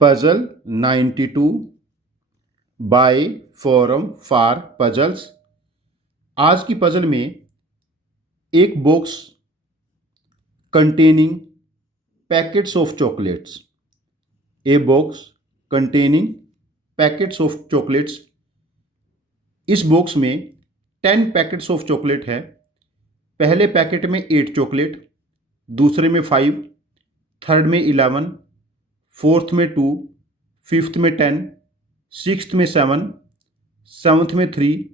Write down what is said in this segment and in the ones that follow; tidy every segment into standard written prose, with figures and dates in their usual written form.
Puzzle 92 by forum for puzzles. आज की puzzle में एक box containing packets of chocolates, a box containing packets of chocolates. इस box में 10 पैकेट्स ऑफ चॉकलेट है। पहले पैकेट में 8 चॉकलेट, दूसरे में 5, थर्ड में 11, फोर्थ में 2, फिफ्थ में 10, सिक्स्थ में 7, सेवन्थ में 3,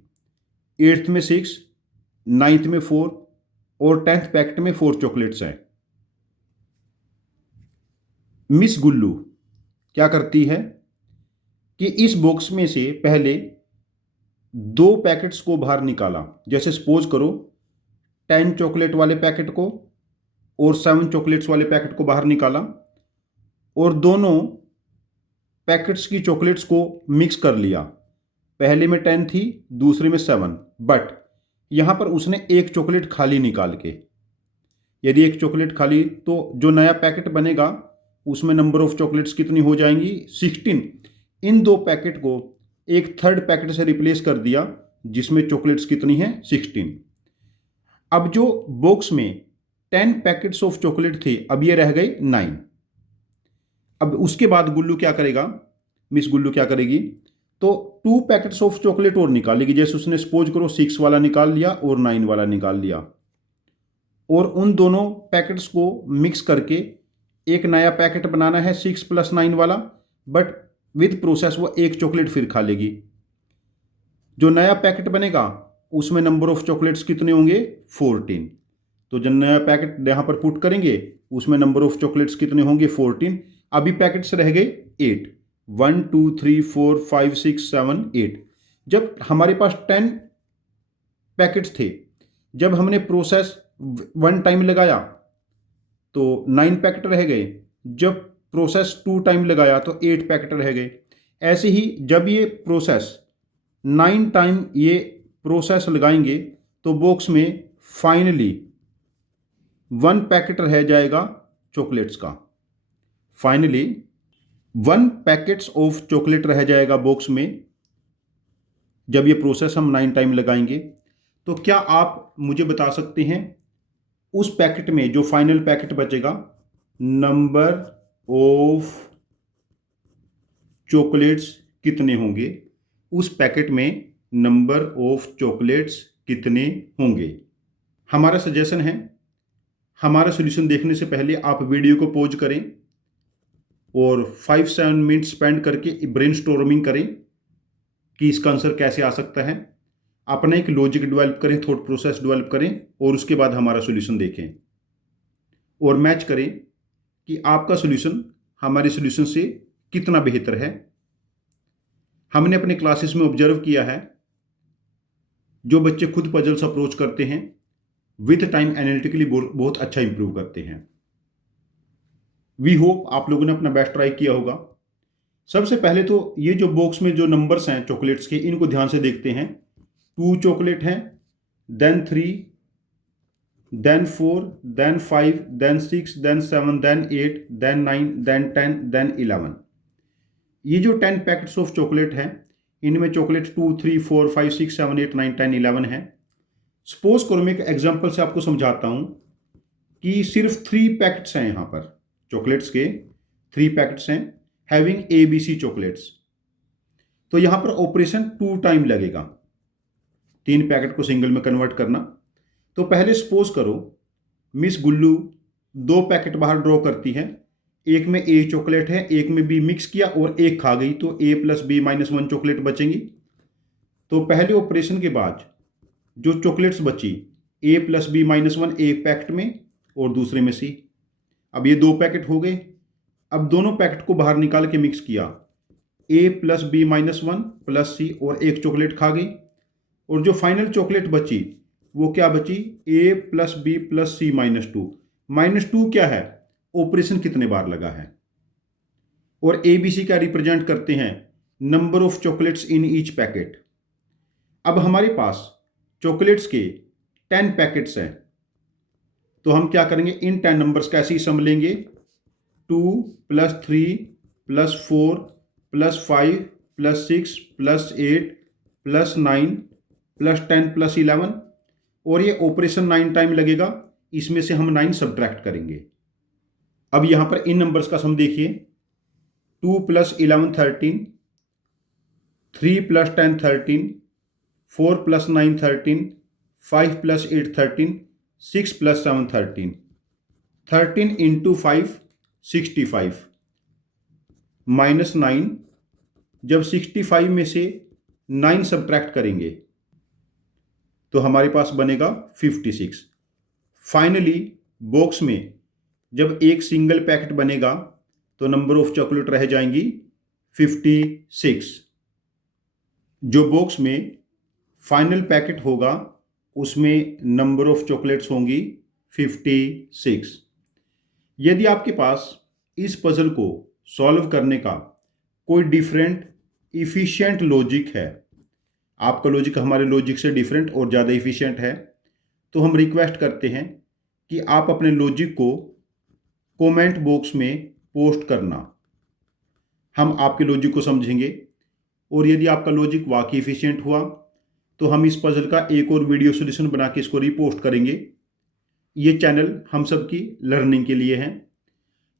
एट्थ में 6, नाइन्थ में 4 और 10th पैकेट में 4 चॉकलेट्स हैं। मिस गुल्लू क्या करती है कि इस बॉक्स में से पहले 2 पैकेट्स को बाहर निकाला। जैसे सपोज करो 10 चॉकलेट वाले पैकेट को और 7 चॉकलेट्स वाले पैकेट को बाहर निकाला और दोनों पैकेट्स की चॉकलेट्स को मिक्स कर लिया। पहले में 10 थी, दूसरे में 7, बट यहाँ पर उसने एक चॉकलेट खाली निकाल के, यदि एक चॉकलेट खाली तो जो नया पैकेट बनेगा उसमें नंबर ऑफ चॉकलेट्स कितनी हो जाएंगी? 16। इन 2 पैकेट को एक थर्ड पैकेट से रिप्लेस कर दिया जिसमें चॉकलेट्स कितनी हैं? 16। अब जो बॉक्स में 10 पैकेट्स ऑफ चॉकलेट थे, अब ये रह गए 9। अब उसके बाद गुल्लू क्या करेगा, मिस गुल्लू क्या करेगी, तो 2 पैकेट्स ऑफ चॉकलेट और निकालेगी। जैसे उसने सपोज करो 6 वाला निकाल लिया और 9 वाला निकाल लिया और उन दोनों पैकेट्स को मिक्स करके एक नया पैकेट बनाना है 6 + 9 वाला, बट विद प्रोसेस वो एक चॉकलेट फिर खा लेगी। जो नया पैकेट बनेगा उसमें नंबर ऑफ चॉकलेट्स कितने होंगे? 14। तो जब नया पैकेट यहाँ पर पुट करेंगे उसमें नंबर ऑफ चॉकलेट्स कितने होंगे? 14। अभी पैकेट्स रह गए 8, 1 2 3 4 5 6 7 8। जब हमारे पास 10 पैकेट्स थे, जब हमने प्रोसेस 1 टाइम लगाया तो 9 पैकेट रह गए, जब प्रोसेस 2 टाइम लगाया तो 8 पैकेट रह गए। ऐसे ही जब ये प्रोसेस 9 टाइम ये प्रोसेस लगाएंगे तो बॉक्स में फाइनली 1 पैकेट रह जाएगा चॉकलेट्स का। फाइनली 1 पैकेट्स ऑफ चॉकलेट रह जाएगा बॉक्स में जब ये प्रोसेस हम 9 टाइम लगाएंगे। तो क्या आप मुझे बता सकते हैं उस पैकेट में जो फाइनल पैकेट बचेगा, नंबर ऑफ चॉकलेट्स कितने होंगे? उस पैकेट में नंबर ऑफ चॉकलेट्स कितने होंगे? हमारा सजेशन है, हमारा सॉल्यूशन देखने से पहले आप वीडियो को पॉज करें और 5-7 मिनट स्पेंड करके ब्रेनस्टॉर्मिंग करें कि इसका आंसर कैसे आ सकता है। अपना एक लॉजिक डेवलप करें, थॉट प्रोसेस डेवलप करें और उसके बाद हमारा सॉल्यूशन देखें और मैच करें कि आपका सॉल्यूशन हमारे सॉल्यूशन से कितना बेहतर है। हमने अपने क्लासेस में ऑब्जर्व किया है, जो बच्चे खुद पजल्स अप्रोच करते हैं विथ टाइम एनालिटिकली बहुत अच्छा इंप्रूव करते हैं। वी होप आप लोगों ने अपना बेस्ट ट्राई किया होगा। सबसे पहले तो ये जो बॉक्स में जो नंबर्स हैं चॉकलेट्स के, इनको ध्यान से देखते हैं। 2 चॉकलेट हैं, then 3, then 4, then 5, then 6, then 7, then 8, then 9, then 10, then 11। ये जो 10 पैकेट्स ऑफ चॉकलेट हैं, इनमें चॉकलेट 2 3 4 5 6 7 8 9 10 11 है। सपोज करो मैं एक एग्जांपल से आपको समझाता हूं कि सिर्फ 3 पैकेट्स हैं यहाँ पर चॉकलेट्स के, 3 पैकेट्स हैं हैविंग ABC चॉकलेट्स। तो यहाँ पर ऑपरेशन 2 टाइम लगेगा 3 पैकेट को सिंगल में कन्वर्ट करना। तो पहले सपोज करो मिस गुल्लू 2 पैकेट बाहर ड्रॉ करती है, एक में A चॉकलेट है, एक में B मिक्स किया और एक खा गई, तो A + B - 1 चॉकलेट बचेंगी। तो पहले ऑपरेशन के बाद जो चॉकलेट्स बची A + B - 1 एक पैकेट में और दूसरे में C। अब ये 2 पैकेट हो गए। अब दोनों पैकेट को बाहर निकाल के मिक्स किया, A + B - 1 + C और एक चॉकलेट खा गई और जो फाइनल चॉकलेट बची वो क्या बची? A + B + C - 2। -2 क्या है? ऑपरेशन कितने बार लगा है। और ABC क्या रिप्रेजेंट करते हैं? Number of chocolates in each packet. अब हमारे पास चॉकलेट्स के 10 पैकेट्स हैं, तो हम क्या करेंगे, इन 10 नंबर्स का ऐसे ही सम लेंगे, 2 + 3 +4 +5 +6 +8 +9 +10 +11, और ये ऑपरेशन 9 टाइम लगेगा, इसमें से हम 9 सब्ट्रैक्ट करेंगे। अब यहाँ पर इन नंबर्स का सम देखिए, 2 + 11 13, 3 + 10 13, 4 + 9 13, 5 + 8 13, 6 + 7 13, 13 × 5 65 -9। जब 65 में से 9 सब्ट्रैक्ट करेंगे तो हमारे पास बनेगा 56। फाइनली बॉक्स में जब एक सिंगल पैकेट बनेगा तो नंबर ऑफ चॉकलेट रह जाएंगी 56। जो बॉक्स में फाइनल पैकेट होगा उसमें नंबर ऑफ चॉकलेट्स होंगी 56। यदि आपके पास इस पजल को सॉल्व करने का कोई डिफरेंट इफ़िशिएंट लॉजिक है, आपका लॉजिक हमारे लॉजिक से डिफरेंट और ज़्यादा इफ़िशिएंट है, तो हम रिक्वेस्ट करते हैं कि आप अपने लॉजिक को कमेंट बॉक्स में पोस्ट करना। हम आपके लॉजिक को समझेंगे, और यदि आपका लॉजिक वाकई इफ़िशिएंट हुआ तो हम इस पजल का एक और वीडियो सॉल्यूशन बना के इसको रीपोस्ट करेंगे। ये चैनल हम सब की लर्निंग के लिए है।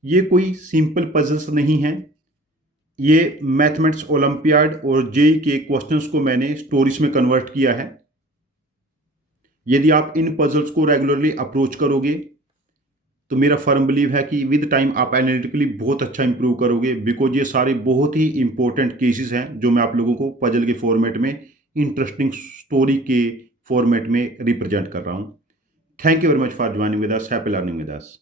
ये कोई सिंपल पजल्स नहीं हैं। ये मैथमेटिक्स ओलंपियाड और जेईई के क्वेश्चंस को मैंने स्टोरीज में कन्वर्ट किया है। यदि आप इन पजल्स को रेगुलरली अप्रोच करोगे तो मेरा फर्म बिलीव है कि विद टाइम आप एनालिटिकली बहुत अच्छा इंप्रूव करोगे, बिकॉज ये सारे बहुत ही इंपॉर्टेंट केसेस हैं जो मैं आप लोगों को पजल के फॉर्मेट में, इंटरेस्टिंग स्टोरी के फॉर्मेट में रिप्रेजेंट कर रहा हूँ। Thank you very much for joining with us. Happy learning with us.